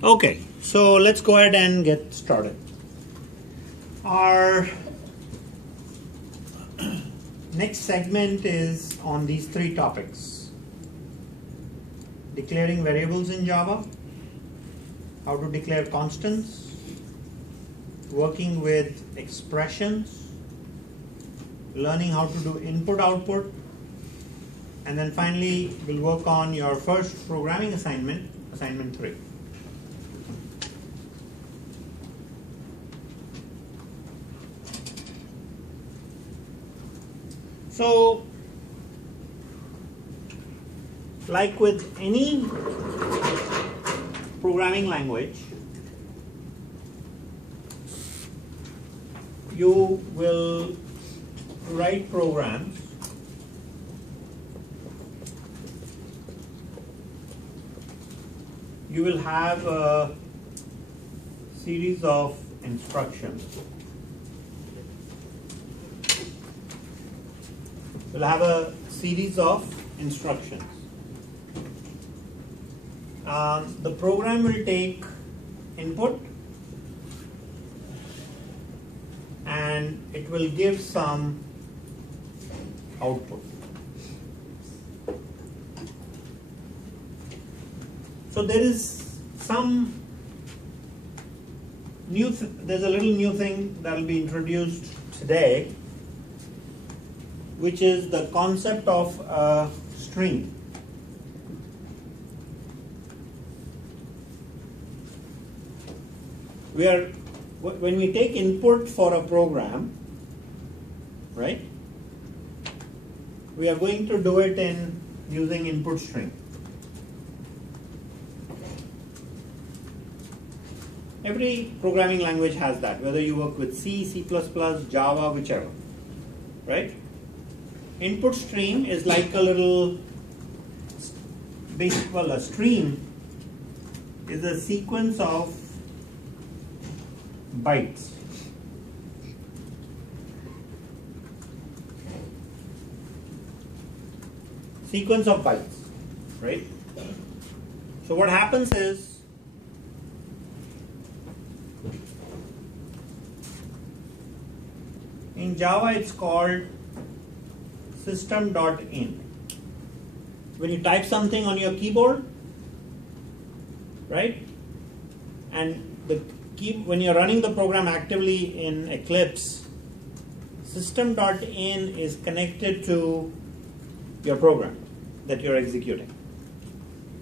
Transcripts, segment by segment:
Okay, so let's go ahead and get started. Our next segment is on these three topics: declaring variables in Java, how to declare constants, working with expressions, learning how to do input-output, and then finally we'll work on your first programming assignment, assignment 3. So, like with any programming language, you will write programs you will have a series of instructions. We'll have a series of instructions. The program will take input and it will give some output. So there is some new, there's a little new thing that will be introduced today, which is the concept of a string. When we take input for a program, right, we are going to do it in using input string. Every programming language has that, whether you work with C, C++, Java, whichever, right? Input stream is like a little, well, a stream is a sequence of bytes. Sequence of bytes, right? So what happens is, in Java it's called system.in. When you type something on your keyboard, right, and when you're running the program actively in Eclipse, system.in is connected to your program that you're executing.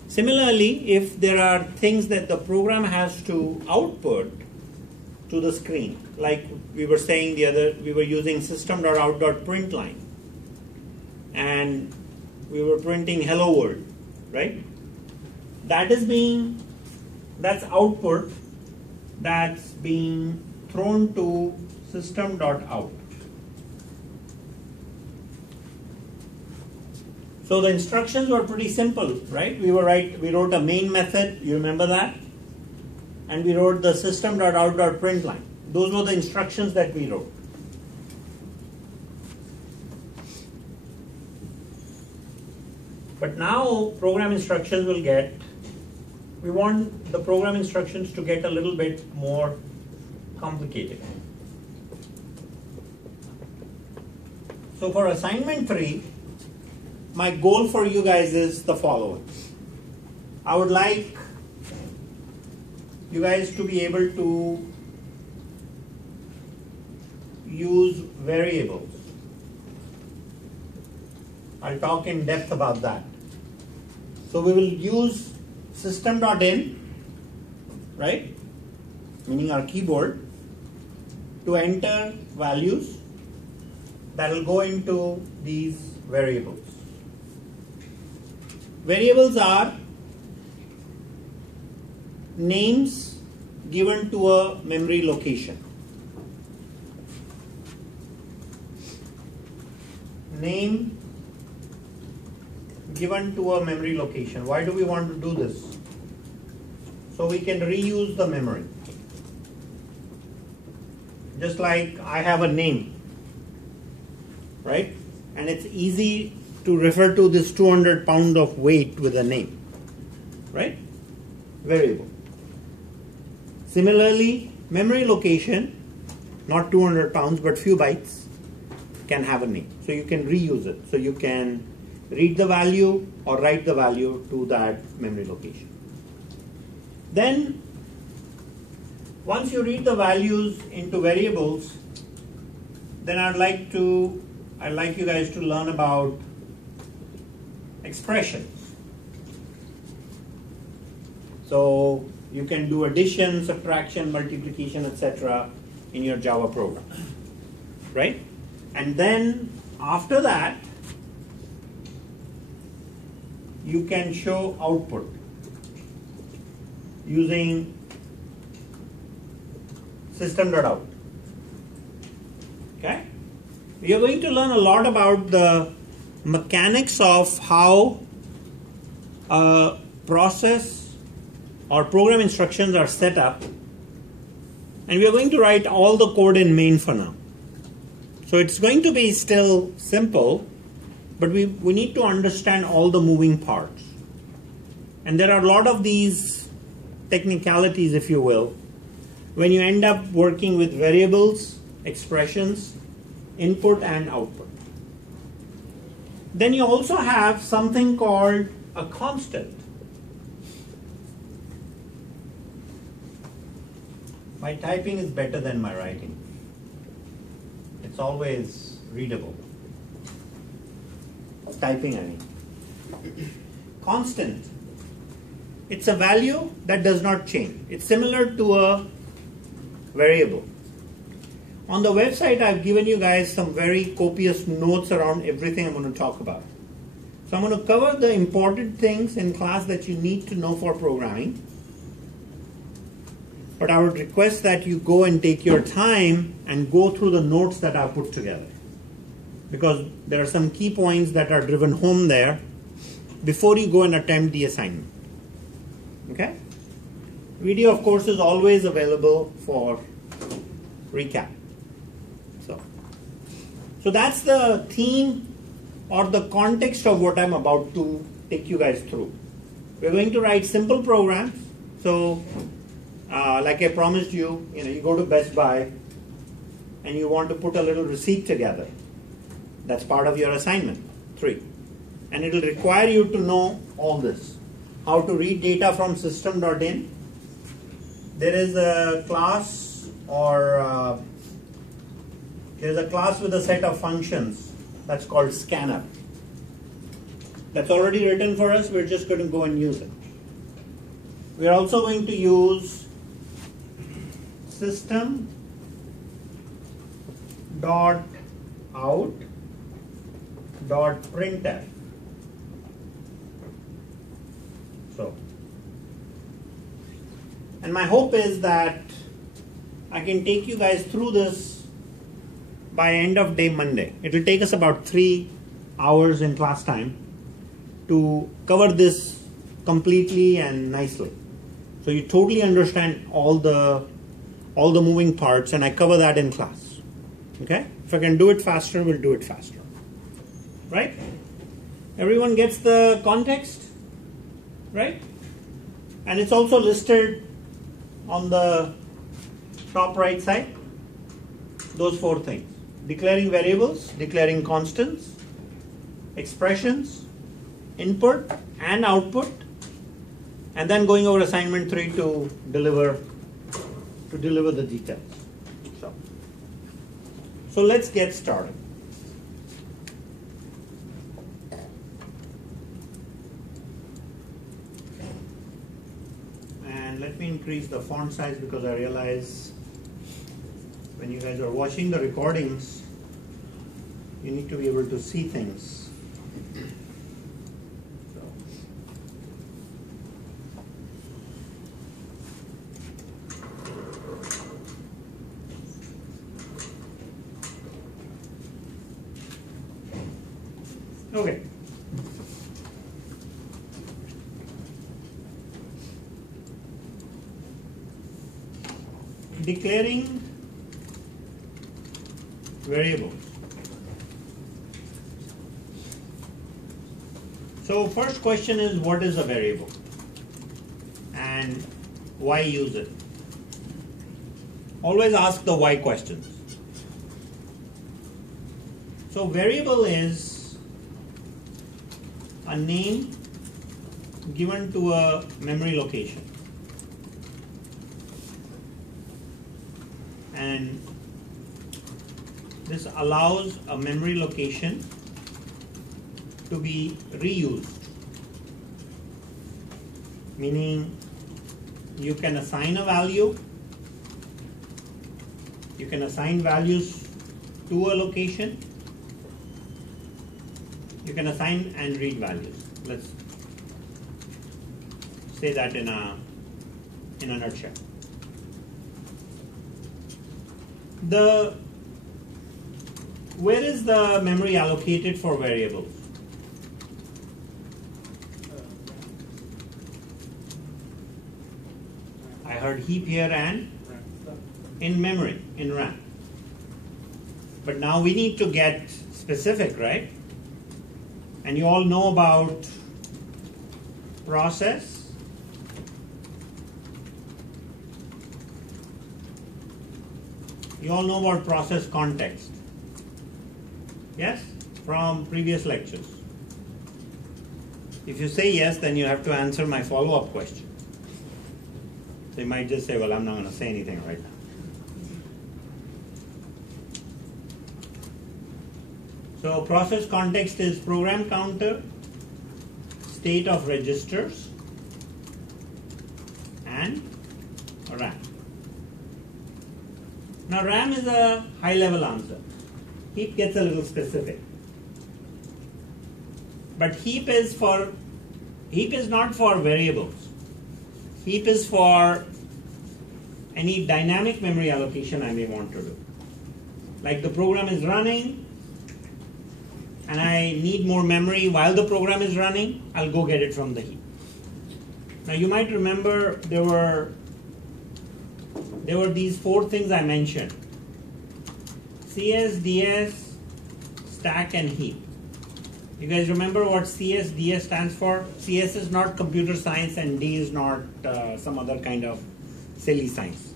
Similarly, if there are things that the program has to output to the screen, like we were saying we were using system.out.println, and we were printing hello world, right? That's output that's being thrown to system.out. So the instructions were pretty simple, right? We wrote a main method, you remember that? And we wrote the system.out.println. Those were the instructions that we wrote. But now program instructions we want the program instructions to get a little bit more complicated. So for assignment 3, my goal for you guys is the following. I would like you guys to be able to use variables. I'll talk in depth about that. So we will use system.in, right, meaning our keyboard, to enter values that will go into these variables. Variables are names given to a memory location. Name given to a memory location. Why do we want to do this? So we can reuse the memory. Just like I have a name, right? And it's easy to refer to this 200 pound of weight with a name, right? Variable. Similarly, memory location, not 200 pounds but few bytes, can have a name. So you can reuse it. So you can read the value or write the value to that memory location. Then once you read the values into variables, then I'd like you guys to learn about expressions. So you can do addition, subtraction, multiplication, etc. in your Java program, right? And then after that, you can show output using system.out. Okay? We are going to learn a lot about the mechanics of how a process or program instructions are set up, and we are going to write all the code in main for now. So it's going to be still simple, but we need to understand all the moving parts. And there are a lot of these technicalities, if you will, when you end up working with variables, expressions, input and output. Then you also have something called a constant. My typing is better than my writing. It's always readable. Typing, I mean. Constant. It's a value that does not change. It's similar to a variable. On the website, I've given you guys some very copious notes around everything I'm going to talk about. So I'm going to cover the important things in class that you need to know for programming. But I would request that you go and take your time and go through the notes that I've put together, because there are some key points that are driven home there before you go and attempt the assignment. Okay? Video, of course, is always available for recap. So that's the theme or the context of what I'm about to take you guys through. We're going to write simple programs. So like I promised you, you go to Best Buy and you want to put a little receipt together. That's part of your assignment, 3. And it will require you to know all this. How to read data from system.in. There is a class or there's a class with a set of functions that's called scanner. That's already written for us. We're just going to go and use it. We're also going to use system.out.printf. So, and my hope is that I can take you guys through this by end of day Monday. It will take us about 3 hours in class time to cover this completely and nicely. So you totally understand all the moving parts, and I cover that in class. Okay? If I can do it faster, we'll do it faster. Right? Everyone gets the context? Right? And it's also listed on the top right side. Those 4 things. Declaring variables, declaring constants, expressions, input and output, and then going over assignment 3 to deliver the details. So let's get started. And let me increase the font size because I realize when you guys are watching the recordings, you need to be able to see things. Okay. Declaring variables. So first question is, what is a variable and why use it? Always ask the why questions. So variable is a name given to a memory location. And this allows a memory location to be reused. Meaning you can assign a value, you can assign values to a location, you can assign and read values. Let's say that in a nutshell. Where is the memory allocated for variables? I heard heap here and in memory, in RAM. But now we need to get specific, right? And you all know about process, you all know about process context. Yes? From previous lectures. If you say yes, then you have to answer my follow-up question. So you might just say, well, I'm not going to say anything right now. So process context is program counter, state of registers, and RAM. Now RAM is a high-level answer. Heap gets a little specific. But heap is not for variables. Heap is for any dynamic memory allocation I may want to do. Like the program is running and I need more memory while the program is running, I'll go get it from the heap. Now you might remember there were these 4 things I mentioned: CS, DS, stack, and heap. You guys remember what CS, DS stands for? CS is not computer science and D is not some other kind of silly science.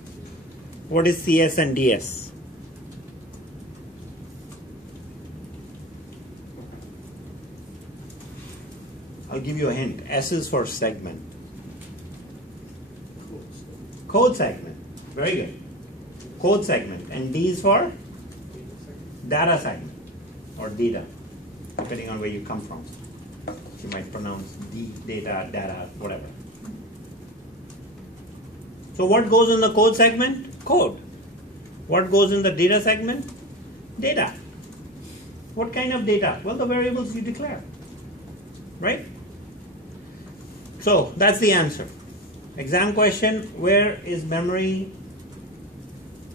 What is CS and DS? I'll give you a hint. S is for segment. Code segment. Very good. Code segment. And D is for data segment or data, depending on where you come from. You might pronounce D, data, whatever. So what goes in the code segment? Code. What goes in the data segment? Data. What kind of data? Well, the variables you declare. Right? So that's the answer. Exam question: where is memory,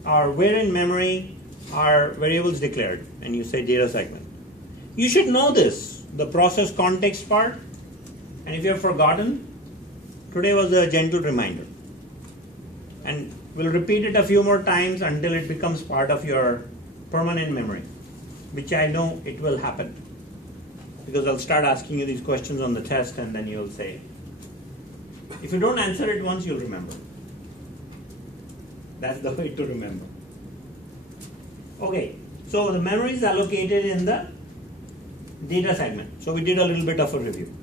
or where in memory are variables declared? And you say data segment. You should know this, the process context part. And if you have forgotten, today was a gentle reminder. And we'll repeat it a few more times until it becomes part of your permanent memory, which I know it will happen. Because I'll start asking you these questions on the test and then you'll say, if you don't answer it once, you'll remember. That's the way to remember. Okay, so the memory is allocated in the data segment. So we did a little bit of a review.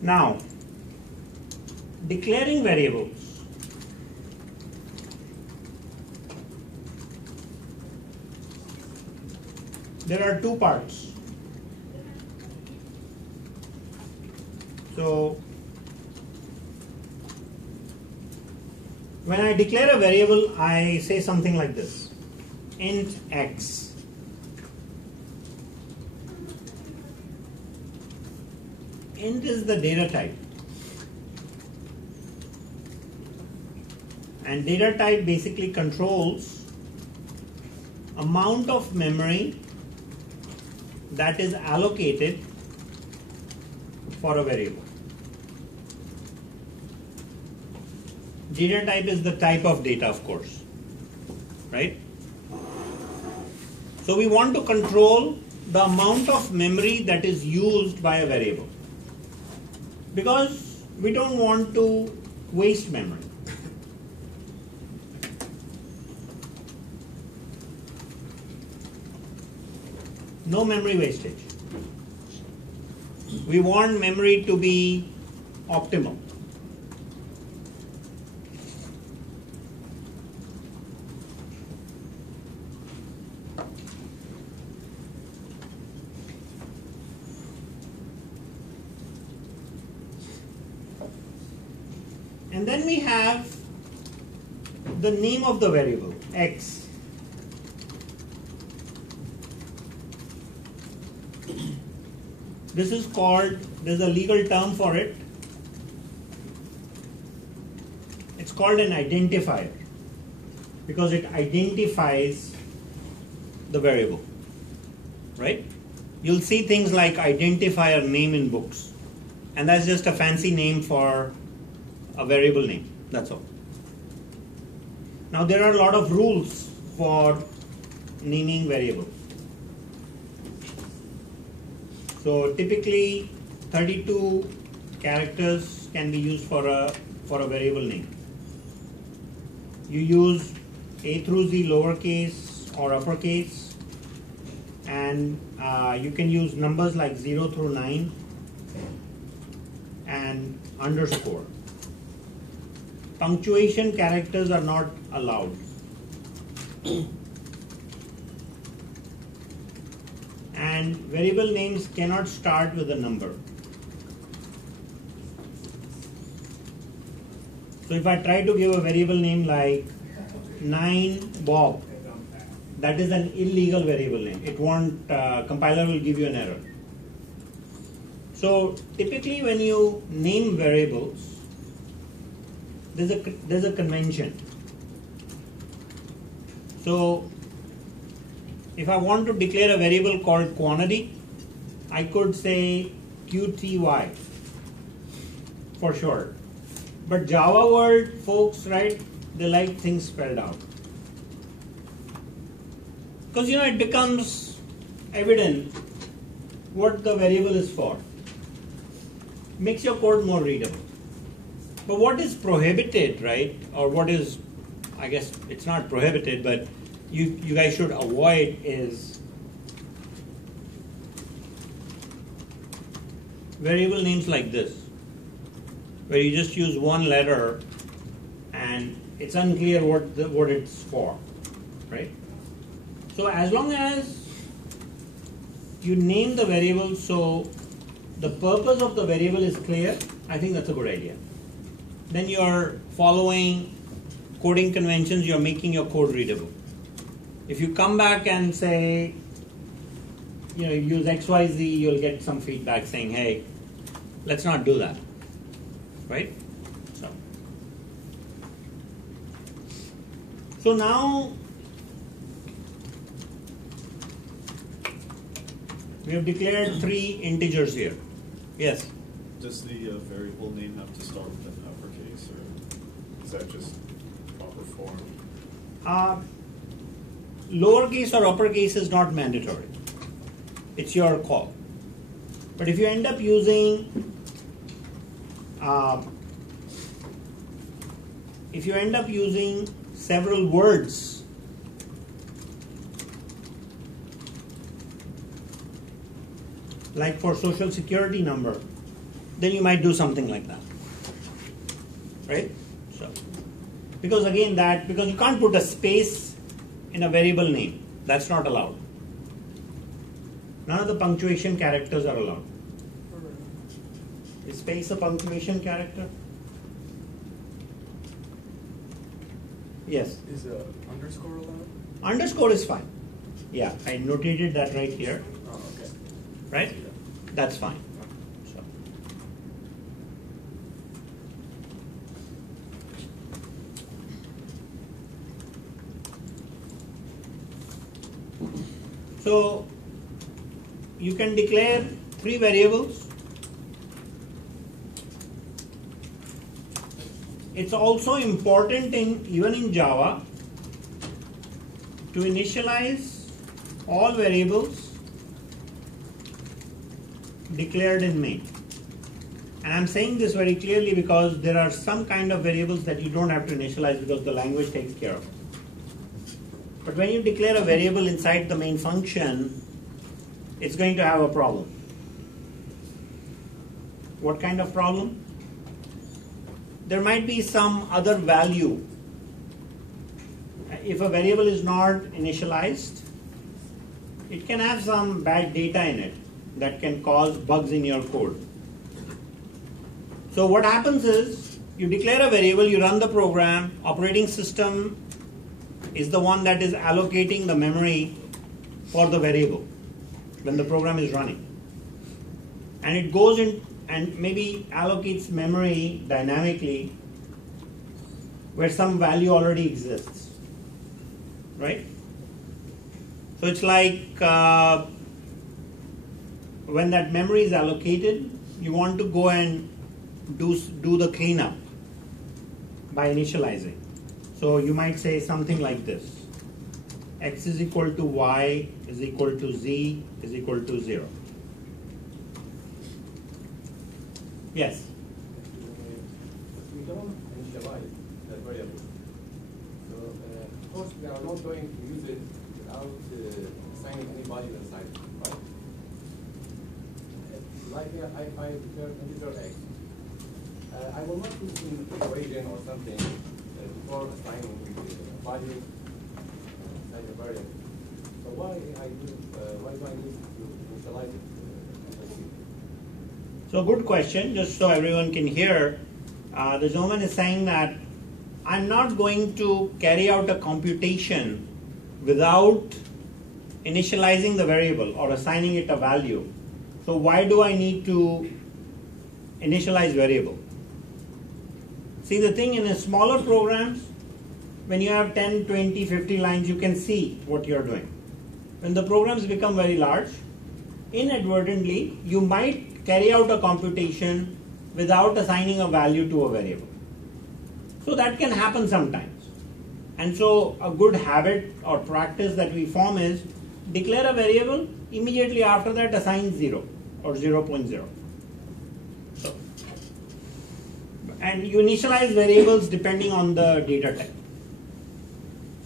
Now, declaring variables. There are 2 parts. So, when I declare a variable, I say something like this: int x. Int is the data type. And data type basically controls amount of memory that is allocated for a variable. Data type is the type of data, of course, right? So we want to control the amount of memory that is used by a variable, because we don't want to waste memory. No memory wastage. We want memory to be optimal. And then we have the name of the variable, x. This is called, there's a legal term for it. It's called an identifier because it identifies the variable, right? You'll see things like identifier name in books, and that's just a fancy name for a variable name, that's all. Now there are a lot of rules for naming variables. So typically 32 characters can be used for a variable name. You use A through Z lowercase or uppercase, and you can use numbers like 0 through 9 and underscore. Punctuation characters are not allowed. And variable names cannot start with a number. So if I try to give a variable name like 9 Bob, that is an illegal variable name. It won't, compiler will give you an error. So typically when you name variables, there's a convention. So if I want to declare a variable called quantity, I could say QTY for short. But Java world folks, right, they like things spelled out. Because it becomes evident what the variable is for. Makes your code more readable. But what is prohibited, right, or what is, I guess it's not prohibited, but you guys should avoid is variable names like this, where you just use one letter and it's unclear what it's for, right? So as long as you name the variable so the purpose of the variable is clear, I think that's a good idea. Then you're following coding conventions, you're making your code readable. If you come back and say, use XYZ, you'll get some feedback saying, hey, let's not do that, right? So now we have declared 3 integers here. Yes? Does the variable name have to start with an uppercase, or is that just proper form? Lowercase or uppercase is not mandatory. It's your call. But if you end up using several words, like for social security number, then you might do something like that, right? So, because you can't put a space in a variable name. That's not allowed. None of the punctuation characters are allowed. Is space a punctuation character? Yes. Is underscore allowed? Underscore is fine. Yeah, I notated that right here. Oh, okay. Right? That's fine. So you can declare 3 variables. It's also important even in Java to initialize all variables declared in main. And I'm saying this very clearly because there are some kind of variables that you don't have to initialize because the language takes care of it. But when you declare a variable inside the main function, it's going to have a problem. What kind of problem? There might be some other value. If a variable is not initialized, it can have some bad data in it that can cause bugs in your code. So what happens is, you declare a variable, you run the program, operating system is the one that is allocating the memory for the variable when the program is running. And it goes in and maybe allocates memory dynamically where some value already exists, right? So it's like when that memory is allocated, you want to go and do the cleanup by initializing. So you might say something like this: x is equal to y is equal to z is equal to 0. Yes? We don't initialize the variable. So, of course, we are not going to use it without assigning any value inside, right? Like I declare integer x. I will not put in equation or something before assigning value inside the variable. So why do I need to initialize it? So good question, just so everyone can hear. The gentleman is saying that I'm not going to carry out a computation without initializing the variable or assigning it a value. So why do I need to initialize variable? See, the thing in a smaller programs, when you have 10, 20, 50 lines, you can see what you're doing. When the programs become very large, inadvertently, you might carry out a computation without assigning a value to a variable. So that can happen sometimes. And so a good habit or practice that we form is declare a variable, immediately after that assign 0 or 0.0. So, and you initialize variables depending on the data type.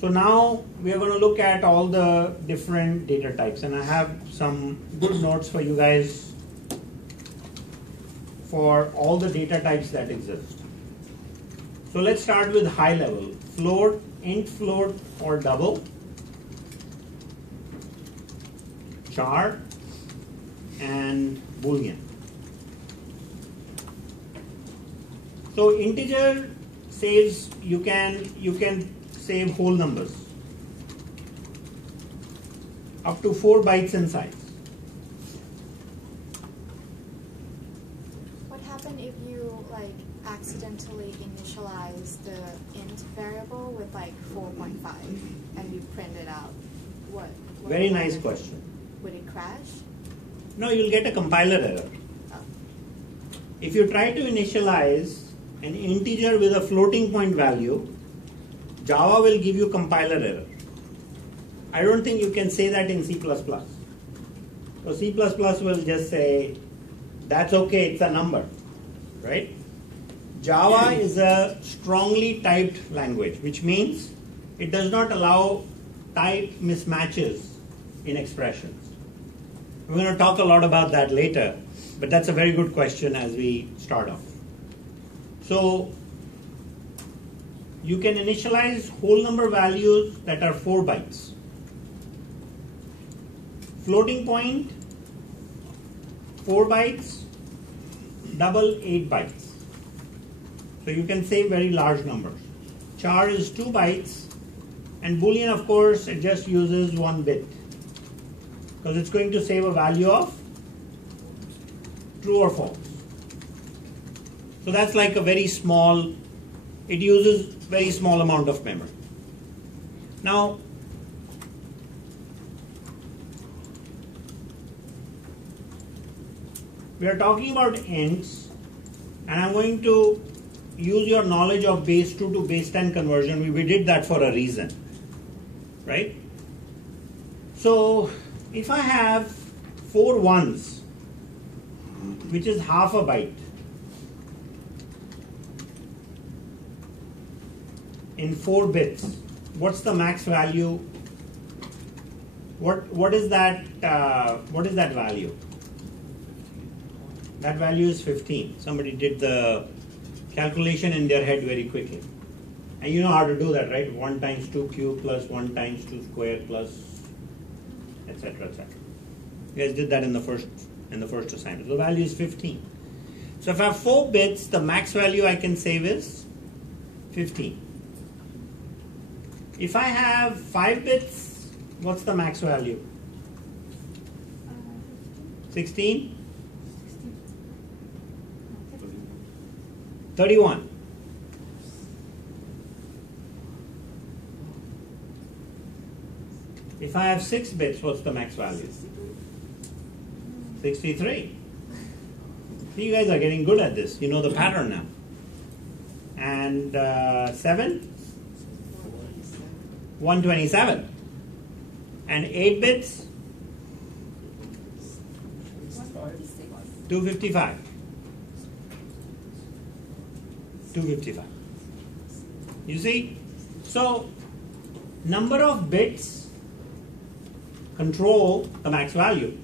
So now we are going to look at all the different data types, and I have some good notes for you guys for all the data types that exist. So let's start with high level: float, int float or double, char, and boolean. So integer saves, you can save whole numbers up to 4 bytes in size. What happens if you accidentally initialize the int variable with 4.5 and you print it out? What Very nice question. Would it crash? No, you'll get a compiler error. Oh. If you try to initialize an integer with a floating point value, Java will give you compiler error. I don't think you can say that in C++. So C++ will just say, that's okay, it's a number, right? Java is a strongly typed language, which means it does not allow type mismatches in expressions. We're going to talk a lot about that later, but that's a very good question as we start off. So you can initialize whole number values that are 4 bytes. Floating point, 4 bytes, double 8 bytes. So you can save very large numbers. Char is 2 bytes, and boolean, of course, it just uses 1 bit because it's going to save a value of true or false. So that's like a very small, it uses very small amount of memory. Now, we are talking about ints, and I'm going to use your knowledge of base 2 to base 10 conversion. We did that for a reason, right? So if I have 4 ones, which is half a byte, in 4 bits, what's the max value What is that? What is that value? That value is 15. Somebody did the calculation in their head very quickly. And you know how to do that, right? 1 times 2 cube plus 1 times 2 square plus etc. etc. You guys did that in the first assignment. The value is 15. So if I have 4 bits, the max value I can save is 15. If I have 5 bits, what's the max value? 16? 31. If I have 6 bits, what's the max value? 63. See, you guys are getting good at this. You know the pattern now. And 7? 127. And 8 bits? 255. 255. You see? So, number of bits control the max value.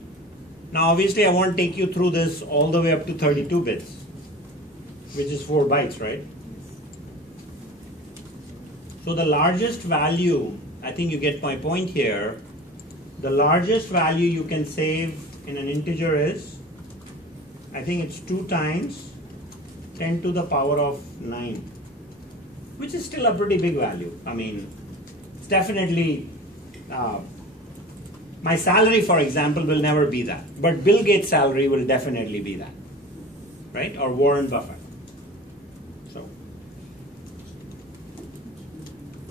Now obviously I won't take you through this all the way up to 32 bits, which is 4 bytes, right? So the largest value, I think you get my point here, the largest value you can save in an integer is, I think it's 2 times 10 to the power of 9, which is still a pretty big value. I mean, it's definitely, my salary, for example, will never be that. But Bill Gates' salary will definitely be that, right? Or Warren Buffett.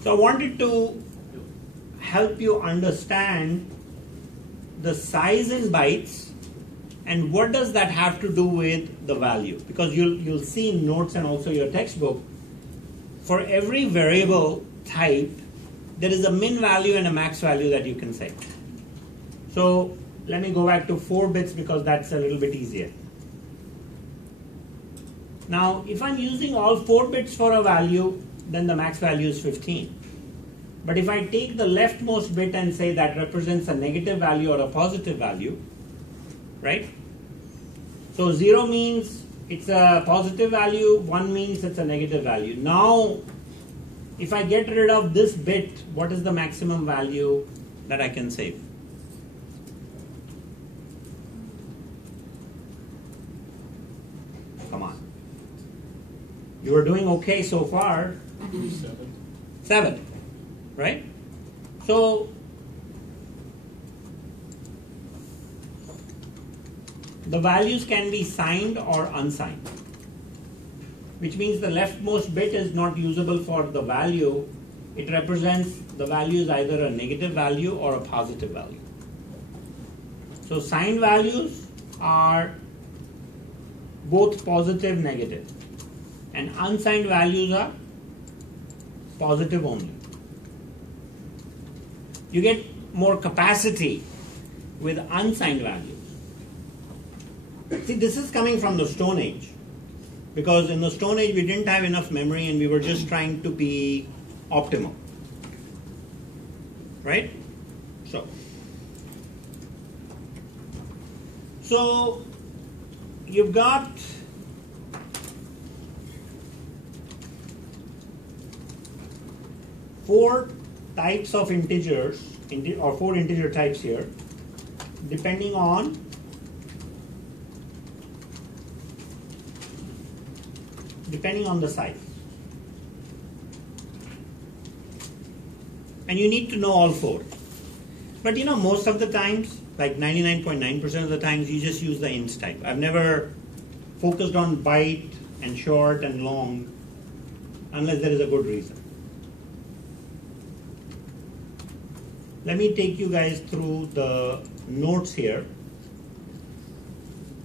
So I wanted to help you understand the size in bytes and what does that have to do with the value. Because you'll see in notes and also your textbook, for every variable type, there is a min value and a max value that you can say. So let me go back to 4 bits because that's a little bit easier. Now, if I'm using all 4 bits for a value, then the max value is 15. But if I take the leftmost bit and say that represents a negative value or a positive value, right? So 0 means it's a positive value, 1 means it's a negative value. Now, if I get rid of this bit, what is the maximum value that I can save? Come on. You are doing okay so far. 7, right? So, the values can be signed or unsigned, which means the leftmost bit is not usable for the value. It represents the value is either a negative value or a positive value. So signed values are both positive, negative, and unsigned values are positive only. You get more capacity with unsigned values. See, this is coming from the Stone Age, because in the Stone Age we didn't have enough memory and we were just trying to be optimal, right? So you've got four types of integers, or 4 integer types here, depending on the size. And you need to know all 4. But you know, most of the times, like 99.9% of the times, you just use the int type. I've never focused on byte and short and long unless there is a good reason. Let me take you guys through the notes here.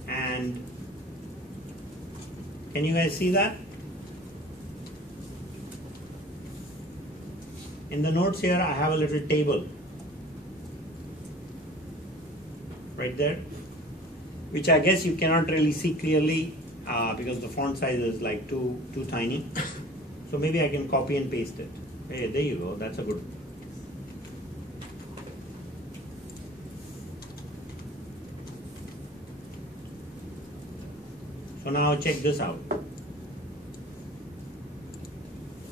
And can you guys see that? In the notes here, I have a little table right there, which I guess you cannot really see clearly because the font size is like too tiny. So maybe I can copy and paste it. Hey, there you go. That's a good one. So now check this out.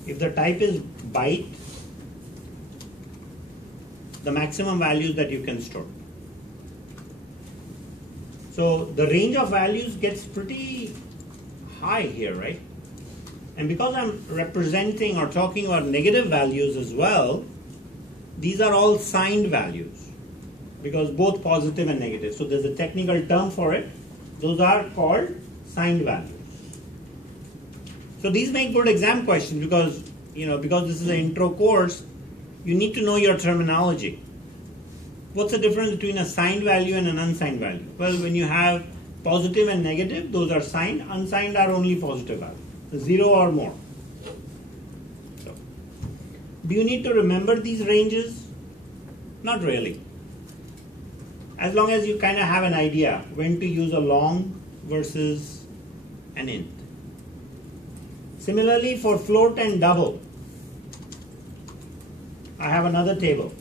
If the type is byte, the maximum values that you can store. So the range of values gets pretty high here, right? And because I'm representing or talking about negative values as well, these are all signed values because both positive and negative. So there's a technical term for it. Those are called signed values. So these make good exam questions because, because this is an intro course, you need to know your terminology. What's the difference between a signed value and an unsigned value? Well, when you have positive and negative, those are signed. Unsigned are only positive values, 0 or more. So, do you need to remember these ranges? Not really. As long as you kind of have an idea when to use a long versus an int. Similarly, for float and double, I have another table.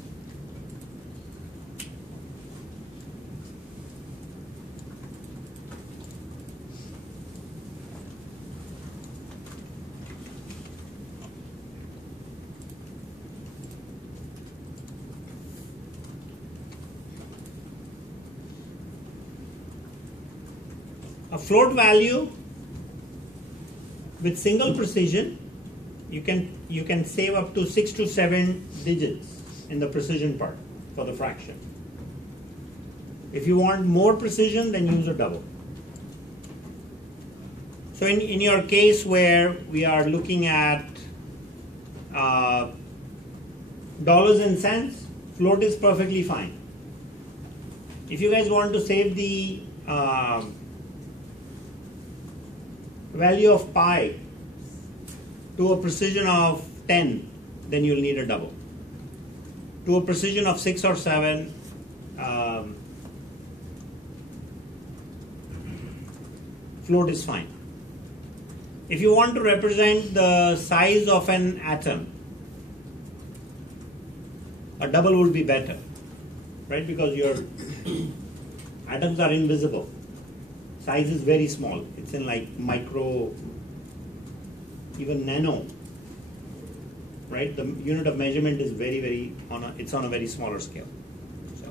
A float value with single precision, you can save up to 6 to 7 digits in the precision part for the fraction. If you want more precision, then use a double. So in your case where we are looking at dollars and cents, float is perfectly fine. If you guys want to save the value of pi to a precision of 10, then you'll need a double. To a precision of 6 or 7, float is fine. If you want to represent the size of an atom, a double would be better, right? Because your atoms are invisible. Size is very small. It's in like micro, even nano, right? The unit of measurement is it's on a very smaller scale. So,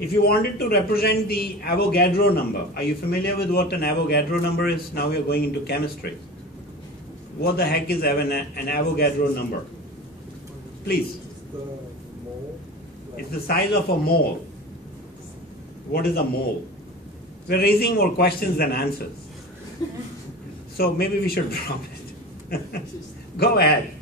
if you wanted to represent the Avogadro number, are you familiar with what an Avogadro number is? Now we are going into chemistry. What the heck is an Avogadro number? Please. It's the mole. It's the size of a mole. What is a mole? We're raising more questions than answers. So maybe we should drop it. Go ahead.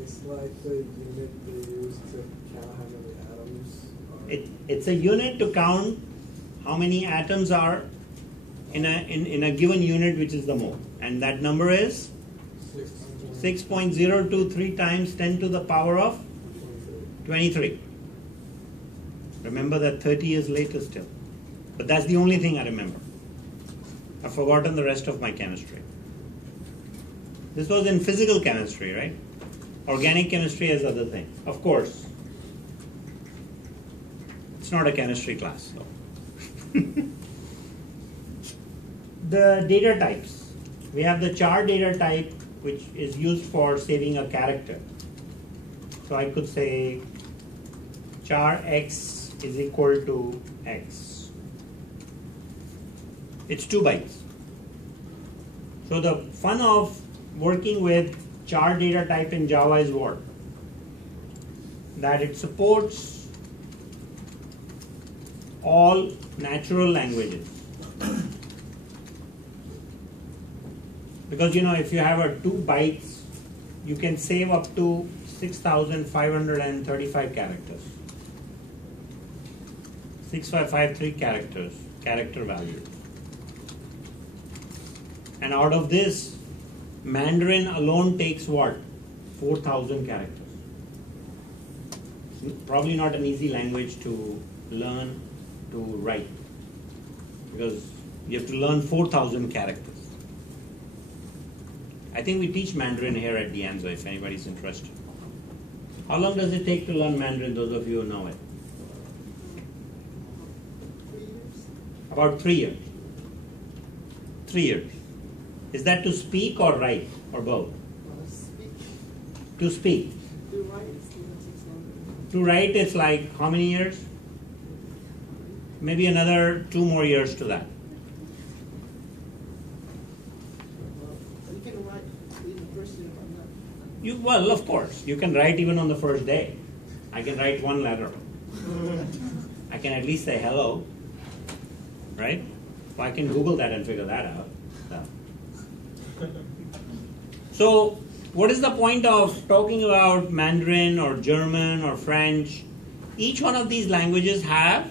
It's like the unit they use to count how many atoms are. It's a unit to count how many atoms are in a given unit, which is the mole. And that number is 6.023 times 10 to the power of 23. Remember that 30 years later still. But that's the only thing I remember. I've forgotten the rest of my chemistry. This was in physical chemistry, right? Organic chemistry has other things. Of course. It's not a chemistry class. So. The data types. We have the char data type, which is used for saving a character. So I could say char x is equal to x. It's 2 bytes. So the fun of working with char data type in Java is what? That it supports all natural languages. Because if you have a 2 bytes, you can save up to 6,535 characters. 6553 characters, character value. And out of this, Mandarin alone takes what? 4,000 characters. Probably not an easy language to learn to write, because you have to learn 4,000 characters. I think we teach Mandarin here at De Anza if anybody's interested. How long does it take to learn Mandarin, those of you who know it? 3 years. About 3 years. 3 years. Is that to speak or write or both? Speak. To speak. To write, it's going to take longer. To write, it's like how many years? Maybe another 2 more years to that. Well, you can write in the first year on that. Well, of course, you can write even on the first day. I can write 1 letter. I can at least say hello, right? Well, I can Google that and figure that out. So, what is the point of talking about Mandarin or German or French? Each one of these languages have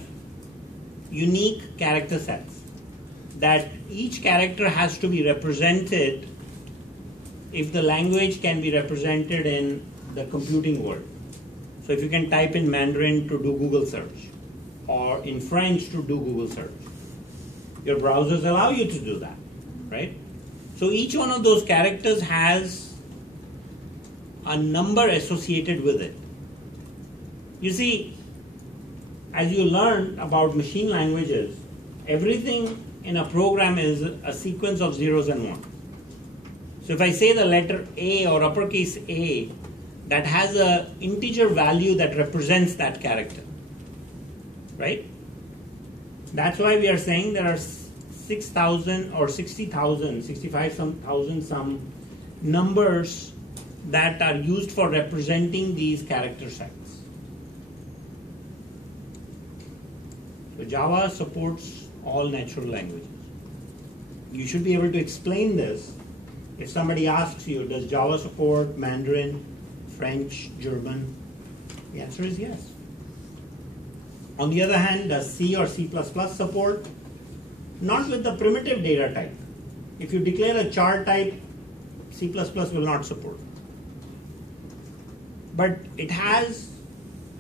unique character sets that each character has to be represented if the language can be represented in the computing world. So if you can type in Mandarin to do Google search or in French to do Google search, your browsers allow you to do that, right? So each one of those characters has a number associated with it. You see, as you learn about machine languages, everything in a program is a sequence of zeros and ones. So if I say the letter A or uppercase A, that has an integer value that represents that character, right? That's why we are saying there are 6,000 or 60,000, 65,000 some numbers that are used for representing these character sets. So Java supports all natural languages. You should be able to explain this if somebody asks you, does Java support Mandarin, French, German? The answer is yes. On the other hand, does C or C++ support? Not with the primitive data type. If you declare a char type, C++ will not support. But it has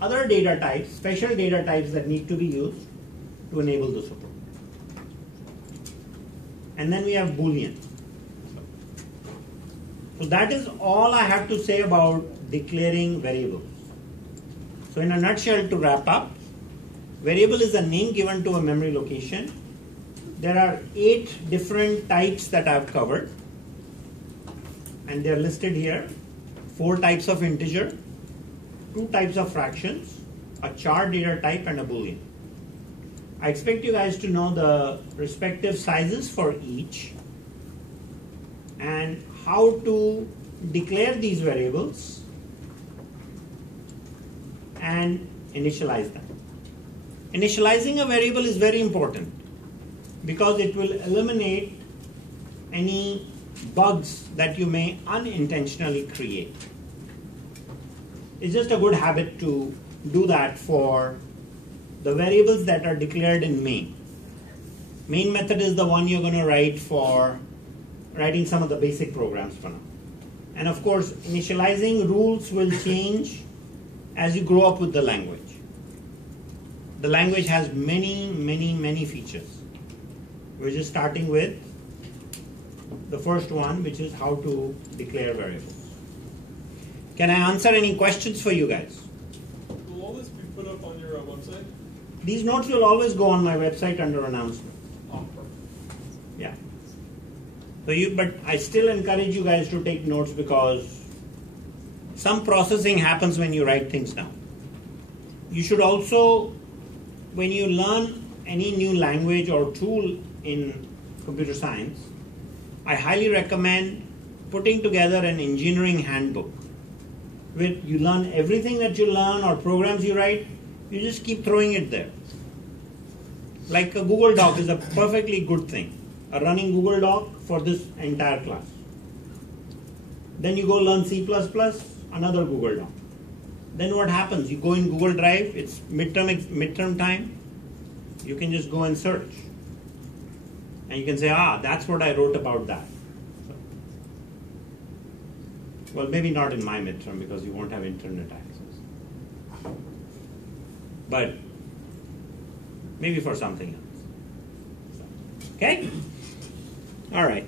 other data types, special data types that need to be used to enable the support. And then we have Boolean. So that is all I have to say about declaring variables. So in a nutshell, to wrap up, variable is a name given to a memory location. There are 8 different types that I've covered, and they're listed here. 4 types of integer, 2 types of fractions, a char data type, and a Boolean. I expect you guys to know the respective sizes for each and how to declare these variables and initialize them. Initializing a variable is very important because it will eliminate any bugs that you may unintentionally create. It's just a good habit to do that for the variables that are declared in main. Main method is the one you're going to write for writing some of the basic programs for now. And of course, initializing rules will change as you grow up with the language. The language has many features. We're just starting with the first one, which is how to declare variables. Can I answer any questions for you guys? Will all this be put up on your website? These notes will always go on my website under announcements. Oh, perfect. Yeah. So but I still encourage you guys to take notes because some processing happens when you write things down. You should also, when you learn any new language or tool in computer science, I highly recommend putting together an engineering handbook where you learn everything that you learn or programs you write, you just keep throwing it there. Like a Google Doc is a perfectly good thing. A running Google Doc for this entire class. Then you go learn C++, another Google Doc. Then what happens? You go in Google Drive, it's midterm time, you can just go and search. And you can say, that's what I wrote about that. So, well, maybe not in my midterm because you won't have internet access. But maybe for something else. So, okay? All right.